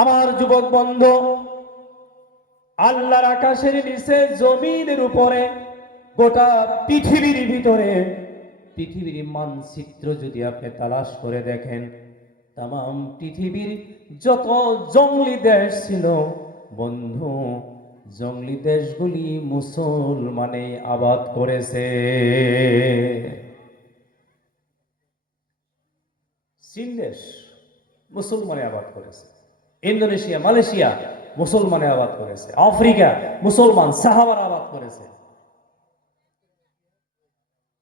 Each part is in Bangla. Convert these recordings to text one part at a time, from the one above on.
আমার যুবক বন্ধু, আল্লাহর আকাশের নিচে জমিনের উপরে গোটা পৃথিবীর ভিতরে পৃথিবীর মানচিত্র যদি আপনি তালাশ করে দেখেন, তাম পৃথিবীর যত জঙ্গলি দেশ ছিল বন্ধু, জঙ্গলি দেশগুলি মুসলমানে আবাদ করেছে। চীন দেশ মুসলমানে আবাদ করেছে, ইন্দোনেশিয়া, মালয়েশিয়া মুসলমানে আবাদ করেছে, আফ্রিকা মুসলমান সাহাবারা আবাদ করেছে।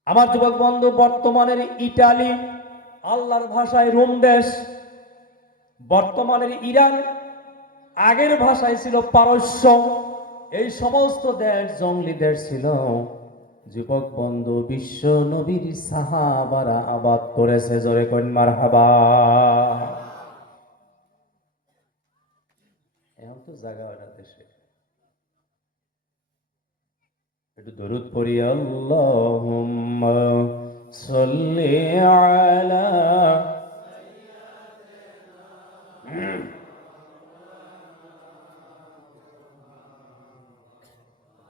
আমার যুবক বন্ধু, বর্তমানের ইটালি আল্লাহর ভাষায় রোম দেশ, বর্তমানের ইরান আগের ভাষায় ছিল পারস্য। এই সমস্ত দেশ জঙ্গলি দেশ ছিল। যুবক বন্ধু, বিশ্ব নবীর সাহাবারা আবাদ করেছে। জোরে কইন মারহাবা। এখন তো জায়গা হয় না দেশে, একটু দরুদ পড়ি। আল্লাহুম্মা সাল্লি আলা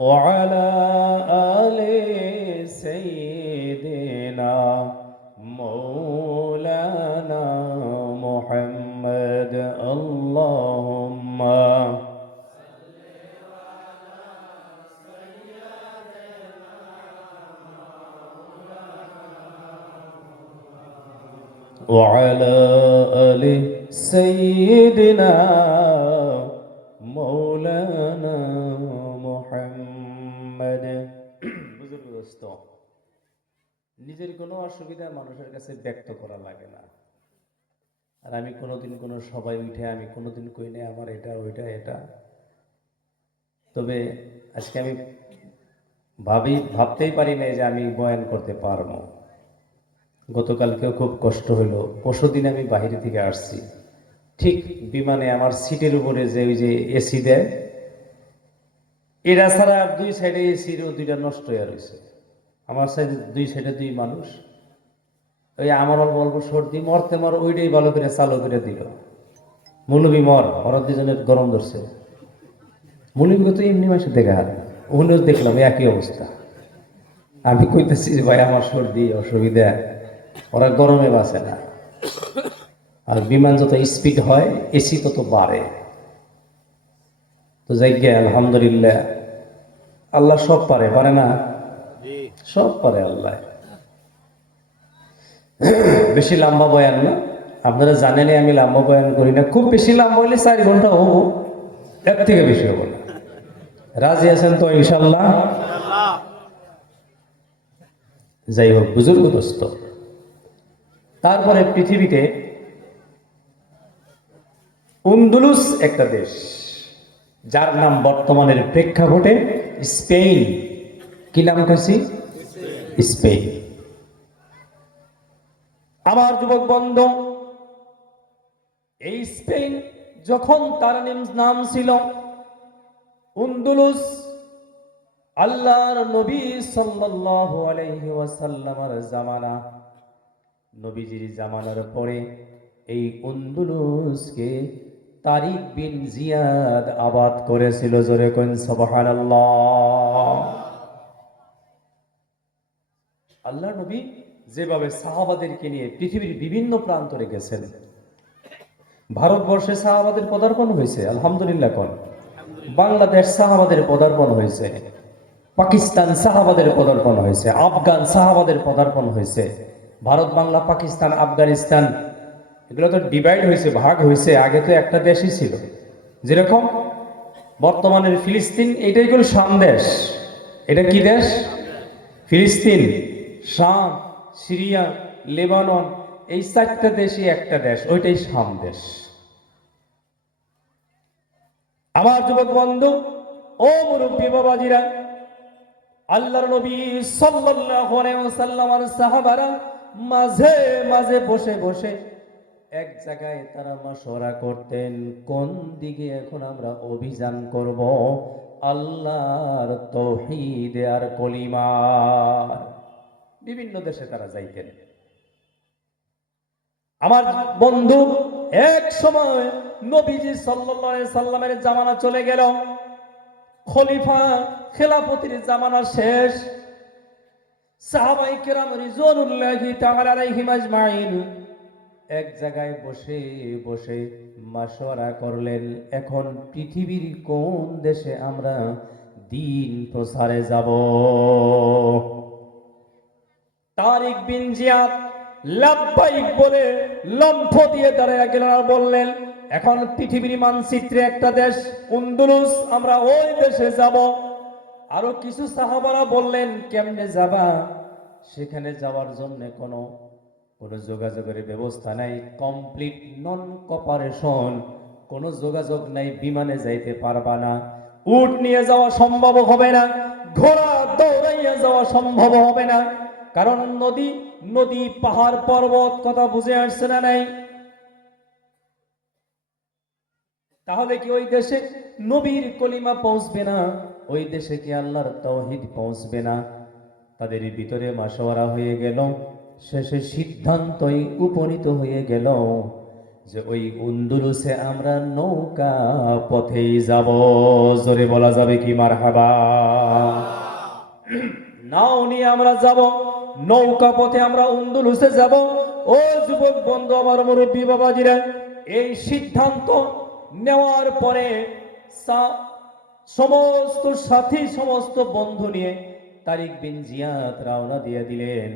ওয়া আলা আলি সাইয়্যিদিনা মাওলানা মুহাম্মদ। আল্লাহুম্মা وعلى آل سيدنا مولانا محمد। বুজুর্গ দোস্ত, নিজের কোনো অসুবিধা মানুষের কাছে ব্যক্ত করা লাগে না। আর আমি কোনোদিন কোনো সবাই উঠে আমি কোনোদিন কই নাই আমার এটা ওইটা এটা। তবে আজকে আমি ভাবতেই পারি নাই যে আমি বয়ান করতে পারবো। গতকালকেও খুব কষ্ট হলো। পরশুদিন আমি বাহিরে থেকে আসছি, ঠিক বিমানে আমার সিটের উপরে যে ওই যে এসি দেয়, এরা ছাড়া দুই সাইডে এসির দুইটা নষ্ট হয়ে রয়েছে। আমার সাইডে দুই সাইডে দুই মানুষ, ওই আমার অল্প অল্প সর্দি, মরতে মর ওইটাই ভালো করে চালু করে দিল। মৌলবী মর ওরা দুজনের গরম ধরছে। মৌলবীকে তো এমনি মাসে দেখা হয়, ওখানেও দেখলাম একই অবস্থা। আমি কইতেছি ভাই আমার সর্দি অসুবিধা, ওরা গরমে বাঁচে না। আর বিমান যত স্পিড হয় এসি তত বাড়ে। তো যাই গে, আলহামদুলিল্লাহ, আল্লাহ সব পারে, পারে না? সব পারে আল্লাহ। বেশি লম্বা বয়ান না, আপনারা জানেন আমি লম্বা বয়ান করি না। খুব বেশি লম্বা হলে 4 ঘন্টা হবো, এর থেকে বেশি হবো না। রাজি আছেন তো ইনশাল্লাহ? যাই হোক বুজুর্গ দোস্ত, তারপরে পৃথিবীতে আন্দলুস একটা দেশ, যার নাম বর্তমানের প্রেক্ষাপটে স্পেন। কি নাম কইছি? স্পেন। আমার যুবক বন্ধু, এই স্পেন যখন তার নাম ছিল আন্দলুস, আল্লাহর নবী সাল্লাল্লাহু আলাইহি ওয়াসাল্লামের জামানা, নবীজির জামানার পরে এই আন্দলুসকে তারিক বিন জিয়াদ আবাদ করেছিল। জোরে কোন সুবহানাল্লাহ। আল্লাহ নবী যেভাবে সাহাবাদেরকে নিয়ে পৃথিবীর বিভিন্ন প্রান্তরে গেছেন, ভারতবর্ষে সাহাবাদের পদার্পণ হয়েছে, আলহামদুলিল্লাহ। কোন বাংলাদেশ সাহাবাদের পদার্পণ হয়েছে, পাকিস্তান সাহাবাদের পদার্পণ হয়েছে, আফগান সাহাবাদের পদার্পণ হয়েছে। ভারত, বাংলা, পাকিস্তান, আফগানিস্তান এগুলো তো ডিভাইড হয়েছে, ভাগ হয়েছে। আগে তো একটা দেশই ছিল। যেরকম বর্তমানের ফিলিস্তিন, এটাই হলো শাম দেশ। এটা কি দেশ? ফিলিস্তিন, শাম, সিরিয়া, লেবানন, এই 4টা দেশই একটা দেশ, ওইটাই শাম দেশ। আমার যুবক বন্ধু ও মুরব্বী বাবাজিরা, আল্লাহর নবী সাল্লাল্লাহু আলাইহি ওয়াসাল্লামের সাহাবারা মাঝে মাঝে বসে বসে এক জায়গায় তারা মাশওয়ারা করতেন, কোন দিকে এখন আমরা অভিযান করব আল্লাহর তাওহীদ আর কলিমার। বিভিন্ন দেশে তারা যাইতেন। আমার বন্ধু, এক সময় নবীজি সাল্লাল্লাহু আলাইহি সাল্লামের জামানা চলে গেল, খলিফা খেলাফতির জামানা শেষ। সাহাবায়ে কেরাম রিজওয়ানুল্লাহি তাআলা আলাইহিম আজমাইন এক জায়গায় বসে বসে মাশওয়ারা করলেন, এখন পৃথিবীর কোন দেশে আমরা দিন প্রসারে যাব। তারিক বিন জিয়াদ লাব্বাইক বলে লম্ফ দিয়ে দাঁড়িয়ে গেলেন আর বললেন, এখন পৃথিবীর মানচিত্রে একটা দেশ আন্দলুস, আমরা ওই দেশে যাব। আরো কিছু সাহাবারা বললেন, কেমনে যাবা? সেখানে যাওয়ার জন্য কোনো যোগাযোগের ব্যবস্থা নাই, কমপ্লিট নন কপারেশন, কোনো যোগাযোগ নাই, বিমানে যাইতে পারবা না, উট নিয়ে যাওয়া সম্ভব হবে না, ঘোড়া দৌড়াইয়া যাওয়া সম্ভব হবে না, কারণ নদী নদী পাহাড় পর্বত, কথা বুঝে আসছে না নাই? তাহলে কি ওই দেশে নবীর কলিমা পৌঁছবে না? ওই দেশে কি আল্লাহর তাওহীদ পৌঁছবে না? তাদের ভিতরে মাশওয়ারা হয়ে গেল, শেষে সিদ্ধান্তই উপনীত হয়ে গেল যে ওই আন্দলুসে আমরা নৌকা পথেই যাব। জোরে বলা যাবে কি মারহাবা? নাও নিয়ে আমরা যাব, নৌকা পথে আমরা আন্দলুসে যাব। ও যুবক বন্ধু, আমার মুরব্বী বাবাজিরা, এই সিদ্ধান্ত নেওয়ার পরে সমস্ত সাথী সমস্ত বন্ধু নিয়ে তারিক বিন জিয়াদ রওনা দিয়ে দিলেন।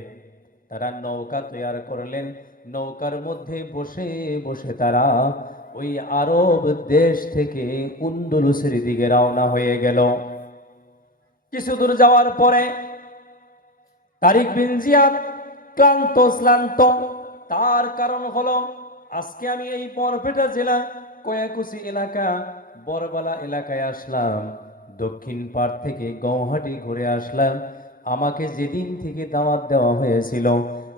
তারা নৌকা তৈরি করলেন, নৌকার মধ্যে বসে বসে তারা ওই আরব দেশ থেকে আন্দলুসের দিকে রওনা হয়ে গেল। কিছু দূর যাওয়ার পরে তারিক বিন জিয়াদ ক্লান্ত। তার কারণ হলো, আজকে আমি এই বরপেটা জেলা কয়াকুচি এলাকা বরবালা এলাকায় আসলাম, দক্ষিণ পাড় থেকে গৌহাটি ঘুরে আসলাম। আমাকে যেদিন থেকে দাওয়াত দেওয়া হয়েছিল,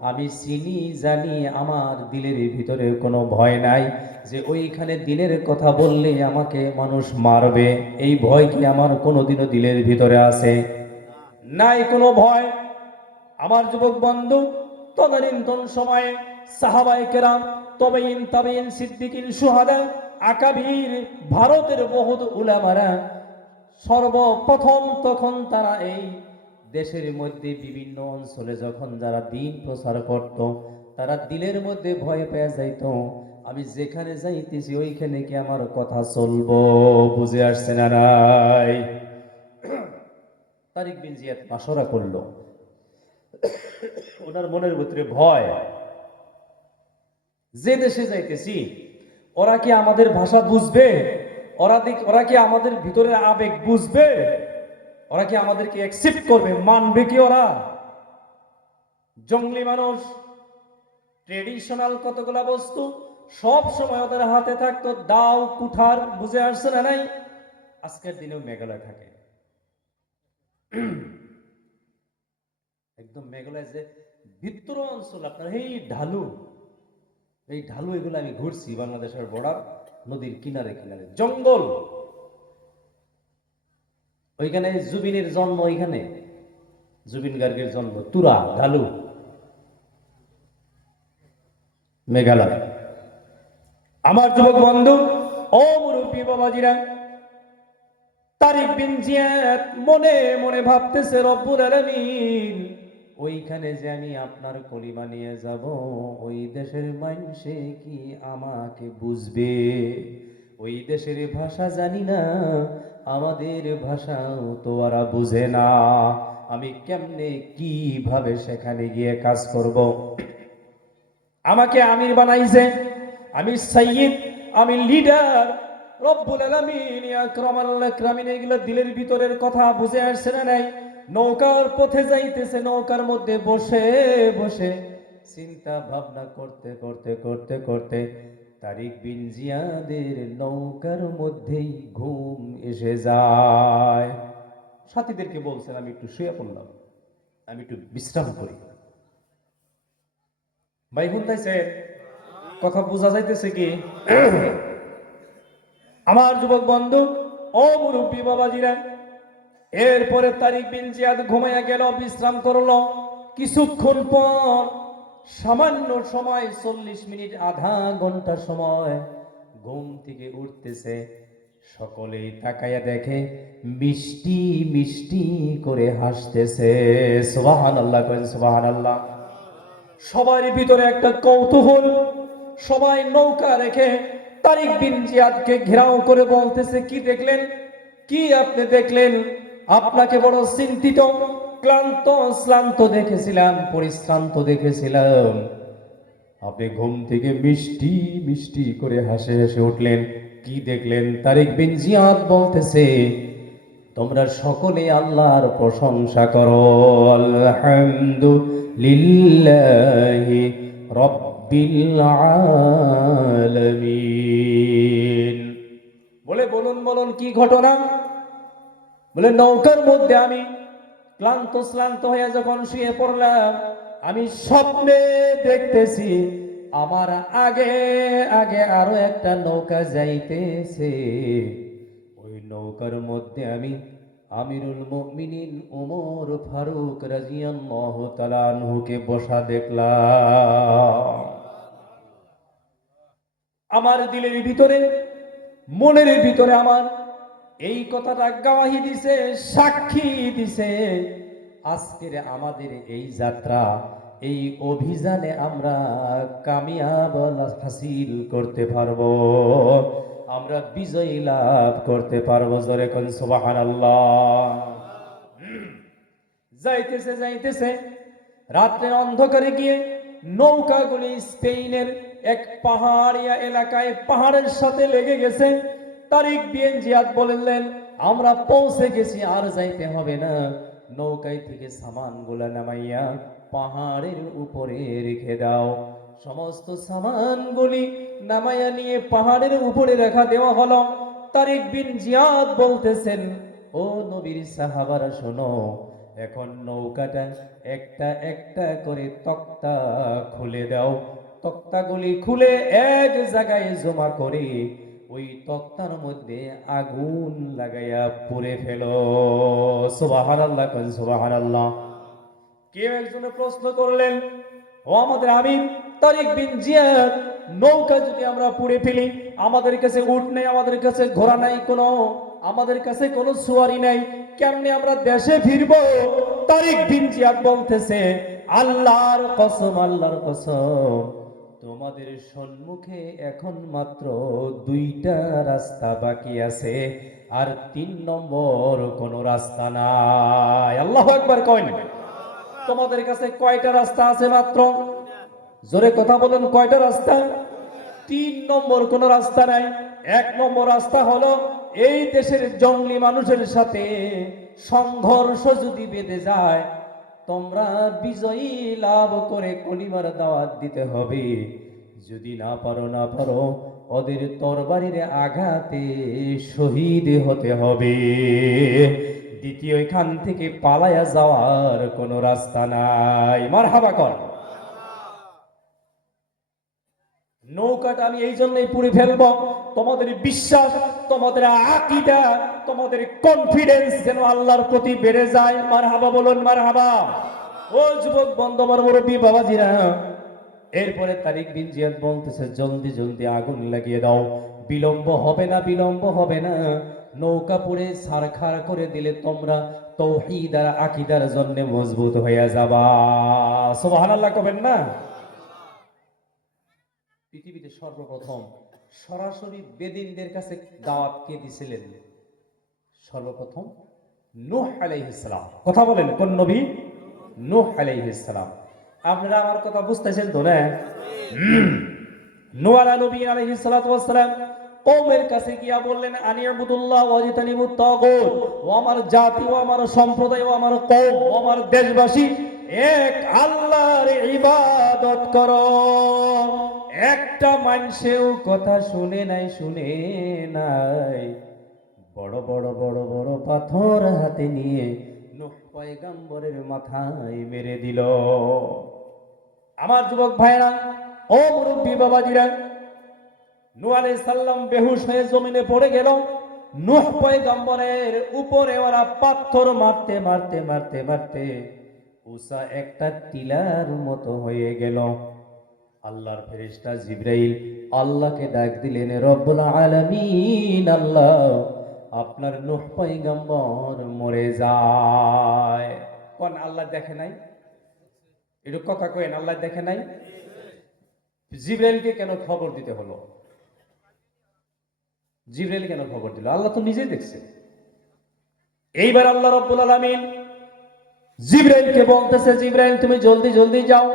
আমি চিনি জানি, আমার দিলের ভিতরে কোনো ভয় নাই যে ওইখানে দিনের কথা বললে আমাকে মানুষ মারবে। এই ভয় কি আমার কোনোদিনও দিলের ভিতরে আছে? নাই কোনো ভয়। আমার যুবক বন্ধু, তদানীন্তন সময়ে সাহাবায়ে কেরাম, তাবেঈন, সিদ্দিকিন, শুহাদা, আকাবির, ভারতের বহুত উলামারা সর্বপ্রথম তখন তারা এই দেশের মধ্যে বিভিন্ন অঞ্চলে যখন যারা দিন প্রচার করত, তারা দিলের মধ্যে ভয় পেয়ে যাইত, আমি যেখানে যাইতেছি ওইখানে কি আমার কথা চলবো? বুঝে আসছে না নাই? তারিক বিন জিয়াদ মাশওয়ারা করলো, ওনার মনের ভিতরে ভয়, যে দেশে যাইতেছি ওরা কি আমাদের ভাষা বুঝবে? ওরা কি আমাদের ভিতরের আবেগ বুঝবে? ওরা কি আমাদেরকে অ্যাকসেপ্ট করবে, মানবে কি ওরা? জঙ্গলি মানুষ, ট্রেডিশনাল কতগুলা বস্তু সব সময় ওদের হাতে থাকতো, দাও কুঠার, বুঝে আসছে না নাই? আজকের দিনেও মেঘালয় থাকে, একদম মেঘালয় যে ভিতর অঞ্চল, আপনার এই ঢালু এগুলো আমি ঘুরছি, বাংলাদেশের বর্ডার, নদীর কিনারে কিনারে জঙ্গল। ওইখানে জুবিনের জন্ম, ওইখানে জুবিন গার্গের জন্ম, তুরা ঢালু, মেঘালয়। আমার যুবক বন্ধু, ও মুরব্বী বাবাজিরা, তারিক বিন জিয়াদ মনে মনে ভাবতেছে, রব্বুল আলামিন, ওইখানে যে আমি আপনার কলিমা নিয়ে যাব, ওই দেশের মানুষে কি আমাকে বুঝবে? ওই দেশের ভাষা জানি না, আমাদের ভাষাও তো ওরা বুঝে না, আমি কেমনে কিভাবে সেখানে গিয়ে কাজ করব? আমাকে আমির বানাইছে, আমি সাইয়্যিদ, আমি লিডার, রব্বুল আলামিন আকরামাল আকরামিন, এগুলো দিলের ভিতরের কথা বুঝে আসছে না নাই? নৌকার পথে যাইতেছে, নৌকার মধ্যে বসে বসে চিন্তা ভাবনা করতে করতে করতে করতে তারিক বিন জিয়াদের নৌকার মধ্যেই ঘুম এসে যায়। সাথীদেরকে বলছেন, আমি একটু শুয়ে পড়লাম, আমি একটু বিশ্রাম করি। ভাই শুনতেছে? কথা বোঝা যাইতেছে কি? আমার যুবক বন্ধু, ও মুরব্বী বাবাজিরা, এরপরে তারিক বিন জিয়াদ ঘুমাইয়া গেল, বিশ্রাম করলো। কিছুক্ষণ পর, সামান্য সময়, 40 মিনিট, আধা ঘন্টা সময় ঘুম থেকে উঠতেছে, সকলেই তাকায়া দেখে মিষ্টি মিষ্টি করে হাসতেছে। সুবহানাল্লাহ, কইন সুবহানাল্লাহ। সবার ভিতরে একটা কৌতূহল, সবাই নৌকা রেখে তারিক বিন জিয়াদকে ঘেরাও করে বলতেছে, কি দেখলেন, কি আপনি দেখলেন? আপনাকে বড় চিন্তিত, ক্লান্ত শ্রান্ত দেখেছিলাম, পরিশ্রান্ত দেখেছিলাম, আপনি ঘুম থেকে মিষ্টি মিষ্টি করে হাসে হেসে উঠলেন, কি দেখলেন? তারিক বিন জিয়াদ বলতেছে, তোমরা সকলে আল্লাহর প্রশংসা করো, আলহামদুলিল্লাহি রাব্বিল আলামিন। বলে, বলুন বলুন কি ঘটনা? বলে, নৌকার মধ্যে আমি ক্লান্ত শ্রান্ত হয়ে যখন শুয়ে পড়লাম, আমি স্বপ্নে দেখতেছি আমার আগে আগে আরো একটা নৌকা যাইতেছে। ওই নৌকার মধ্যে আমি আমিরুল মুমিনিন ওমর ফারুক রাদিয়াল্লাহু তাআলা আনহুকে বসা দেখলাম। আমার দিলের ভিতরে, মনের ভিতরে আমার এই কথাটা গাওয়াহি দিছে, সাক্ষী দিছে, আজকের আমাদের এই যাত্রা, এই অভিযানে আমরা কামিয়াব হাসিল করতে পারবো, আমরা বিজয় লাভ করতে পারবো। জোরে কোন সুবহানাল্লাহ। যাইতেছে যাইতেছে, রাত্রের অন্ধকারে গিয়ে নৌকাগুলি স্পেনের এক পাহাড়িয়া এলাকায় পাহাড়ের সাথে লেগে গেছে। তারিক বিন জিয়াদ বললেন, আমরা পৌঁছে গেছি, আর যাইতে হবে না, নৌকায় থেকে সামানগুলা নামাইয়া পাহাড়ের উপরে রেখে দাও। সমস্ত সামানগুলি নামাইয়া নিয়ে পাহাড়ের উপরে রেখা দেওয়া হলো। তারিক বিন জিয়াদ বলতেছেন, ও নবীর সাহাবারা শোনো, এখন নৌকাটা একটা একটা করে তক্তা খুলে দাও, তক্তাগুলি খুলে এক জায়গায় জমা করে ওই তক্তার মধ্যে আগুন লাগাইয়া পুড়ে ফেলো। সুবহানাল্লাহ, কন সুবহানাল্লাহ। কেউ একজনে প্রশ্ন করলেন, ও আমাদের আমির তারিক বিন জিয়াদ, নৌকা যদি আমরা পুড়ে ফেলি, আমাদের কাছে উট নেই, আমাদের কাছে ঘোড়া নাই, কোনো আমাদের কাছে কোনো সুয়ারি নাই, কেমনে আমরা দেশে ফিরবো? তারিক বিন জিয়াদ বলতেছে, আল্লাহর কসম, আল্লাহর কসম, তোমাদের সম্মুখে এখন মাত্র দুইটা রাস্তা বাকি আছে, আর 3 নম্বর কোনো রাস্তা নাই। আল্লাহু আকবার কইন। তোমাদের কাছে কয়টা রাস্তা আছে? মাত্র, জোরে কথা বলেন, কয়টা রাস্তা? 3 নম্বর কোনো রাস্তা নাই। 1 নম্বর রাস্তা হলো এই দেশের জঙ্গলি মানুষের সাথে সংঘর্ষ যদি বেঁধে যায়, তোমরা বিজয়ী লাভ করে কলিমার দাওয়াত দিতে হবে, যদি না পারো ওদের তরবারির আঘাতে শহীদ হতে হবে। দ্বিতীয়, এখান থেকে পালায়া যাওয়ার কোনো রাস্তা নাই। মারহাবা কর। নৌকাটা আমি এই জন্যই পুড়ে ফেলবো, তোমাদের বিশ্বাস, তোমাদের আকীদা, তোমাদের কনফিডেন্স যেন আল্লাহর প্রতি বেড়ে যায়। মারহাবা বলুন, মারহাবা। ও যুবক বন্ধু, আমার মুরব্বী বাবাজিরা, এরপরে তারিক বিন জিয়াদ বলতেছে, জলদি জলদি আগুন লাগিয়ে দাও, বিলম্ব হবে না, বিলম্ব হবে না, নৌকা পুড়ে ছারখার করে দিলে তোমরা তাওহীদ আর আকীদার জন্য মজবুত হয়ে যাবা। সুবহানাল্লাহ কবেন না? পৃথিবীতে সর্বপ্রথম সরাসরি বেদিনদের কাছে দাওয়াত কে দিছিলেন? সর্বপ্রথম নূহ আলাইহিস সালাম। কথা বলেন, কোন নবী? নূহ আলাইহিস সালাম। আপনারা আমার কথা বুঝতেছেন তো না? নূহ আলাইহিস সালাতু ওয়াস সালাম কওমের কাছে গিয়া বললেন, আনিয়াবুদুল্লাহ ওয়াজতানিবুত তাগুত, ও আমার জাতি, ও আমার সম্প্রদায়, ও আমার কওম, ও আমার দেশবাসী, এক আল্লাহর ইবাদত করো। একটা মানুষেও কথা শুনে নাই, বড় বড় বড় বড় পাথর হাতে নিয়ে নূহ পয়গম্বরের মাথায় মেরে দিল। আমার যুবক ভাইরা, ও মুরব্বী বাবাজিরা, নূহ আলাইহিস সালাম বেহুশ হয়ে জমিনে পড়ে গেল। নূহ পয়গম্বরের উপরে ওরা পাথর মারতে মারতে মারতে মারতে উসা একটা টিলার মতো হয়ে গেল। আল্লাহর ফেরেশতা জিবরাইল আল্লাহকে ডাক দিলেন, রব্বুল আলামিন আল্লাহ, আপনার নূহ পয়গম্বর মরে যায়। কোন আল্লাহ দেখে নাই? একটু কথা কইেন, আল্লাহ দেখে নাই? জিবরাইলকে কেন খবর দিতে হলো? জিবরাইল কেন খবর দিল? আল্লাহ তো নিজেই দেখছে। এইবার আল্লাহ রব্বুল আলামিন জিবরাইলকে বলতেছে, জিবরাইল তুমি জলদি জলদি যাও,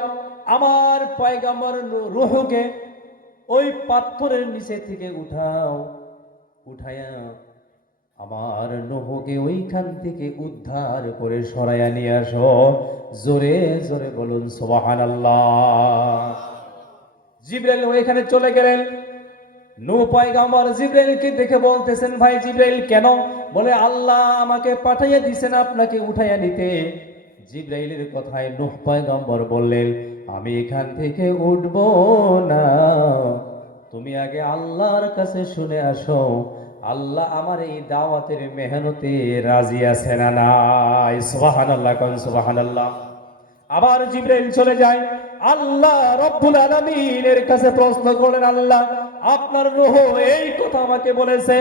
আমার পয়গম্বর রূহকে ওই পাথরের নিচে থেকে উঠাও, উঠায়া আমার নূহকে ওইখান থেকে উদ্ধার করে সরাইয়া নিয়ে আসো। জোরে জোরে বলুন সুবহানাল্লাহ। জিবরাইল ওইখানে চলে গেলেন। নূহ পয়গম্বর জিবরাইলকে দেখে বলতেছেন, ভাই জিবরাইল কেন? বলে আল্লাহ আমাকে পাঠাইয়া দিয়েছেন আপনাকে উঠাইয়া নিতে। জিবরাইলের কথায় নূহ পয়গম্বর বললেন, আমি এখান থেকে উঠব না, তুমি আগে আল্লাহর কাছে শুনে আসো, আল্লাহ আমার এই দাওয়াতের মেহনতে রাজি আছে না নাই? সুবহানাল্লাহ, কোন সুবহানাল্লাহ। আবার জিবরাইল চলে যায়, আল্লাহ রব্বুল আলামিনের কাছে প্রশ্ন করলেন, আল্লাহ আপনার রূহ এই কথা আমাকে বলেছে।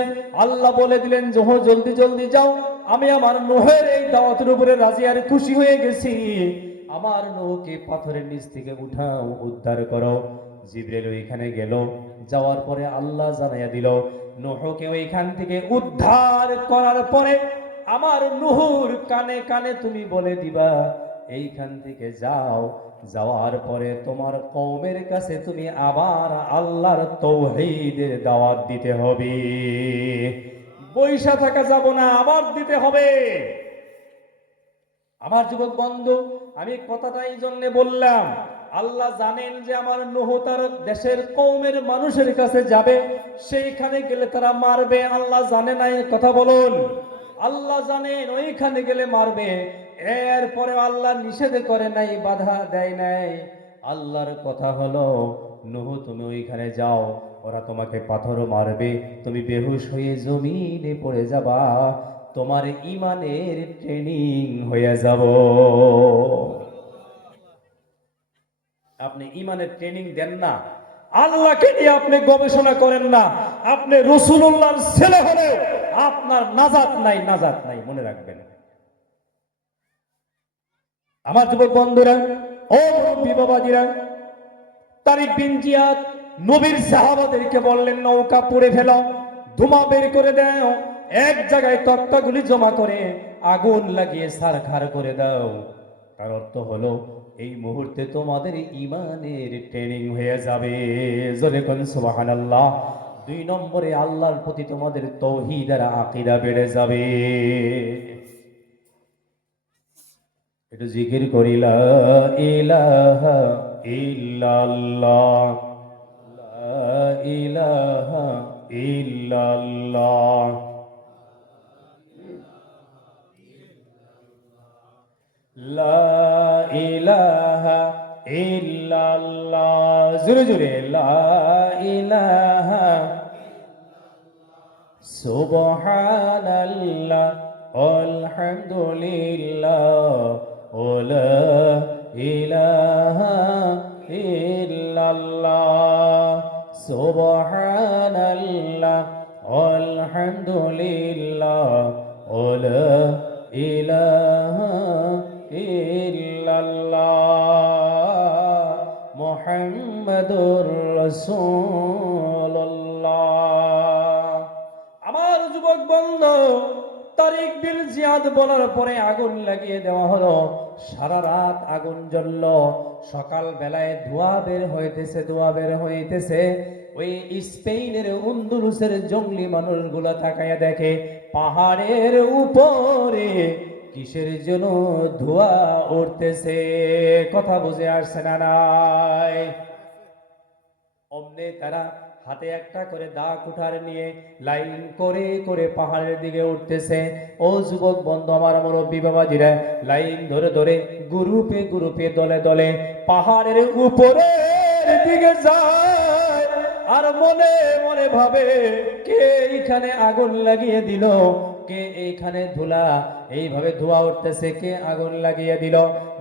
আল্লাহ বলে দিলেন, জোহ জলদি জলদি যাও, আমি আমার নূহের এই দাওয়াতের উপরে রাজি আর খুশি হয়ে গেছি, আমার নূহকে পাথরের নিচ থেকে উঠাও, উদ্ধার করো। জিবরাইল ওইখানে গেল, যাওয়ার পরে আল্লাহ জানাইয়া দিল, নূহকে ওইখান থেকে উদ্ধার করার পরে আমার নূহুর কানে কানে তুমি বলে দিবা, এইখান থেকে যাও, যাওয়ার পরে তোমার কওমের কাছে তুমি আবার আল্লাহর তাওহীদের দাওয়াত দিতে হবে, বৈশা থাকা যাব না, আবার দিতে হবে। আমার যুবক বন্ধু, আমি কথাটা এই জন্য বললাম, আল্লাহ জানেন যে আমার নূহ তার দেশের কওমের মানুষের কাছে যাবে, সেইখানে গেলে তারা মারবে। আল্লাহ জানে না? কথা বলুন। আল্লাহ জানেন ওইখানে গেলে মারবে, এরপরে আল্লাহ নিষেধ করে নাই, বাধা দেয় নাই। আল্লাহর কথা হলো, নূহ তুমি ওইখানে যাও, ওরা তোমাকে পাথরও মারবে, তুমি বেহুশ হয়ে জমিনে পড়ে যাবা, তোমার ইমানের ট্রেনিং হয়ে যাব। আপনি ইমানের ট্রেনিং দেন না, আল্লাহকে নিয়ে আপনি গবেষণা করেন না, আপনি রাসূলুল্লাহর ছেলে হলে আপনার নাজাত নাই, নাজাত নাই, মনে রাখবেন। আমার যুবক বন্ধুরা, ও মুরব্বী বাবাজিরা, তারিক বিন জিয়াদ নবীর সাহাবাদেরকে বললেন, নৌকা পুড়ে ফেলো, ধোঁয়া বের করে দাও, এক জায়গায় তক্তাগুলি জমা করে আগুন লাগিয়ে ছারখার করে দাও। তার অর্থ হলো এই মুহূর্তে তোমাদের ইমানের ট্রেনিং হয়ে যাবে। জোরে কোন সুবহানাল্লাহ। 2 নম্বরে আল্লাহর প্রতি তোমাদের তাওহীদ আর আকীদা বেড়ে যাবে। একটু জিকির করি, লা ইলাহা ইল্লাল্লাহ, লা ইলাহা ইল্লাল্লাহ, লা ইলাহা ইল্লাল্লাহ, জোরে জোরে, লা ইলাহা, সুবহানাল্লাহ, আলহামদুলিল্লাহ, ওয়া ইলাহা ইল্লাল্লাহ, সুবহানাল্লাহ, আলহামদুলিল্লাহ, ওয়া ইলাহা ইল্লাল্লাহ, মুহাম্মাদুর রাসূলুল্লাহ। আমার যুবক বন্ধু, তারিক বিন জিয়াদ বলার পরে আগুন লাগিয়ে দেওয়া হলো। সারা রাত আগুন জ্বলল, সকাল বেলায় ধোঁয়া বের হইতেছে, ধোঁয়া বের হইতেছে। ওই স্পেনের আন্দুলুসের জঙ্গলি মানুষগুলা তাকায়া দেখে পাহাড়ের উপরে কিসের জন্য ধোঁয়া উঠতেছে। কথা বুঝে আসছে না নাই? অমনে তারা হাতে একটা করে দা কুঠার নিয়ে লাইন করে করে পাহাড়ের দিকে উঠতেছে। ও যুবক বন্ধু, আমার মুরব্বী বাবাজিরা, লাইন ধরে ধরে গ্রুপে গ্রুপে দলে দলে পাহাড়ের উপরের দিকে যায়, আর মনে মনে ভাবে কে এখানে আগুন লাগিয়ে দিল, কে এইখানে ধুলা, এইভাবে ধোঁয়া উঠতেছে, কে আগুন লাগিয়ে দিল?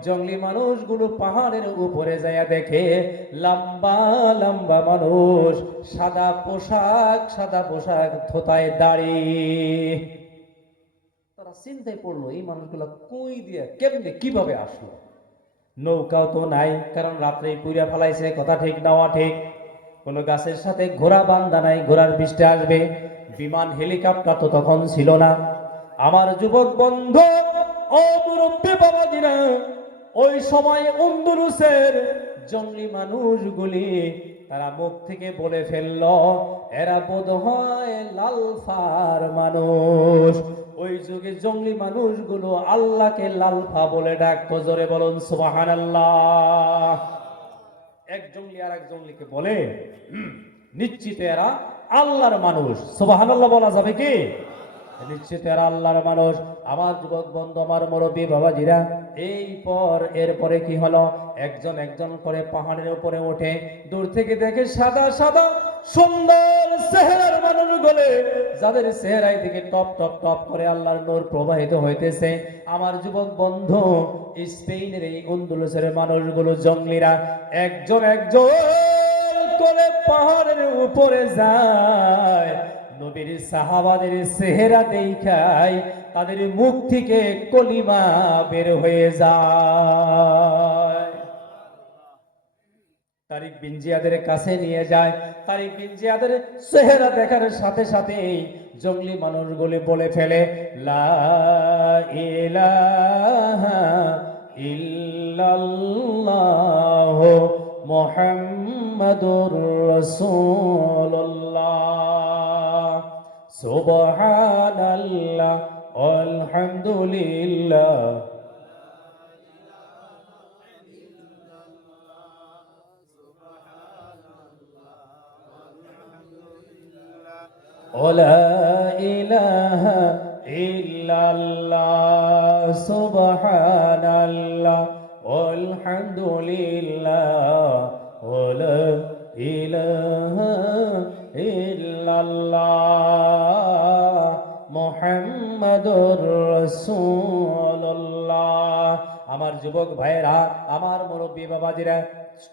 জঙ্গলি মানুষগুলো পাহাড়ের উপরে যায়া দেখে লম্বা লম্বা মানুষ, সাদা পোশাক, থোতায় দাড়ি। তারা চিন্তায় পড়লো, এই মানুষগুলো কই দিয়ে কেমনে কিভাবে আসলো? নৌকাও তো নাই, কারণ রাত্রেই পুইরা ফেলাইছে, কথা ঠিক নেওয়া ঠিক। কোনো গাছের সাথে ঘোড়া বান্ধা নাই, ঘোড়ার পৃষ্ঠে আসবে। বিমান হেলিকপ্টার তো তখন ছিল না। আমার যুবক বন্ধু, ও মুরব্বী বাবাজিরা, ওই সময় আন্দলুসের জঙ্গলি মানুষগুলি তারা মুখ থেকে বলে ফেলল, এরা বোধ হয় লালফার মানুষ। ওই যুগে জঙ্গলি মানুষগুলো আল্লাহকে লালফা বলে ডাকতো। জোরে বলুন সুবহানাল্লাহ। এক জঙ্গলি আর এক জঙ্গলিকে বলে, নিশ্চিত এরা আল্লাহর মানুষ। সুবহানাল্লাহ বলা যাবে কি? নিশ্চিত এরা আল্লাহর মানুষ। আমার যুবক বন্ধু, আমার মুরব্বী বাবাজিরা, এরপরে কি হলো? একজন একজন করে পাহাড়ের উপরে ওঠে, দূর থেকে দেখে সাদা সাদা সুন্দর চেহারার মানুষগুলো, যাদের চেহারায় থেকে টপ টপ টপ করে আল্লাহর নূর প্রবাহিত হইতেছে। আমার যুবক বন্ধু, স্পেনের এই আন্দলুসের মানুষগুলো, জঙ্গলিরা, একজন একজন করে পাহাড়ের উপরে যায়। নবীর সাহাবাদের চেহারা দেখাই তাদের মুখ থেকে কলিমা বের হয়ে যায়। তারিক বিন জিয়াদের কাছে নিয়ে যায়। তারিক বিন জিয়াদের চেহারা দেখার সাথে সাথে জঙ্গলি মানুষগুলি বলে ফেলে, লা ইলাহা ইল্লাল্লাহ মুহাম্মাদুর রাসূলুল্লাহ, সুবহানাল্লাহ, আলহামদুলিল্লাহ। لا إله إلا الله سبحان الله والحمد لله ولا إله إلا الله محمد رسول الله। আমার যুবক ভাইরা, আমার মুরব্বী বাবাজিরা,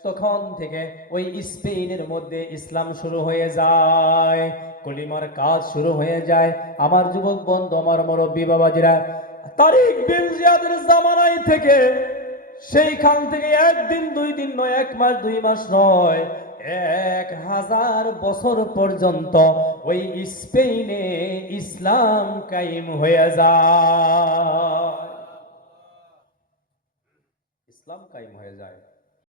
তখন থেকে ওই স্পেনের মধ্যে ইসলাম শুরু হয়ে যায়, কলিমার কাজ শুরু হয়ে যায়। আমার যুবক বন্ধু, আমার মুরব্বী বাবাজিরা, তারিক বিন জিয়াদের জামানায় থেকে, সেইখান থেকে একদিন দুই দিন নয়, এক মাস দুই মাস নয়, 1000 বছর পর্যন্ত ওই স্পেনে ইসলাম কায়েম হয়ে যায়। ইসলাম কায়েম হয়ে যায়।